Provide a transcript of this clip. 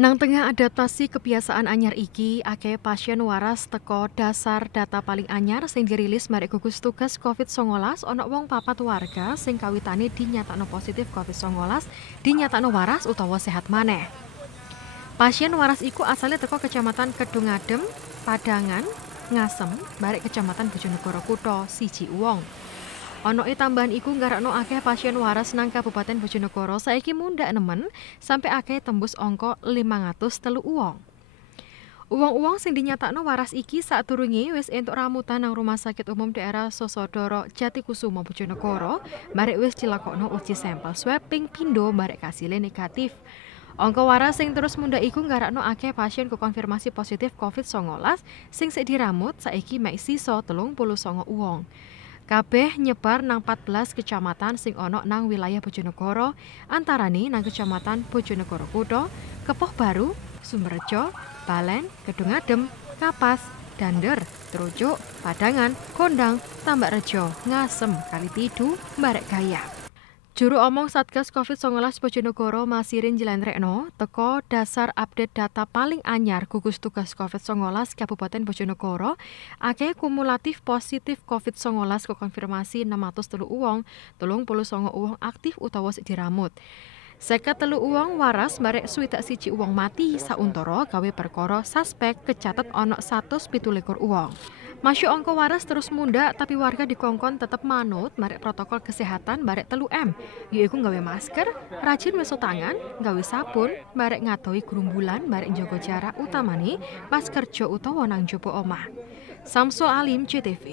Nang tengah adaptasi kebiasaan anyar iki, akeh pasien waras teko dasar data paling anyar sing dirilis marek gugus tugas COVID-19 ana wong 4 warga sing kawitane dinyatakno positif COVID-19 dinyatakno waras utawa sehat maneh. Pasien waras iku asale teko Kecamatan Kedungadem, Padangan, Ngasem, barek Kecamatan Bojonegoro Kutha siji wong. Onoke tambahan iku nggarakno akeh pasien waras nang Kabupaten Bojonegoro saiki mundhak nemen sampai akeh tembus angka 503 wong. Uwong-uwong sing dinyatakno waras iki sadurunge wis entuk ramutan nang Rumah Sakit Umum Daerah Sosodoro Jatikusumo Bojonegoro, barek wis dilakokno uji sampel swab ping pindho barek kasile negatif. Angka waras sing terus mundhak iku nggarakno akeh pasien kekonfirmasi positif COVID-19 sing sik diramut saiki mek sisa 39 wong. Kabeh nyebar nang 14 kecamatan sing ana nang wilayah Bojonegoro, antarane nang Kecamatan Bojonegoro Kutha, Kepoh Baru, Sumberjo, Balen, Kedungadem, Kapas, Dander, Trujuk, Padangan, Kondang, Tambakrejo, Ngasem, Kalipidu, Barekgaya. Juru omong Satgas COVID-19 Bojonegoro Masirin Jilendrekno teko dasar update data paling anyar gugus tugas COVID-19 Kabupaten Bojonegoro akeh kumulatif positif COVID-19 kekonfirmasi 603 wong, 39 wong aktif utawa sik diramut. 53 wong waras barek 61 wong mati sauntara gawe perkara suspek kecatet ana 127 wong. Masyu angka waras terus mundhak tapi warga dikongkon tetep manut marek protokol kesehatan barek 3M, yaiku nggawe masker, rajin weso tangan, nggawe sabun, barek ngatohi gerumbulan, barek njaga jarak utamane pas kerja utawa nang jaba omah. Samsul Alim, CTV.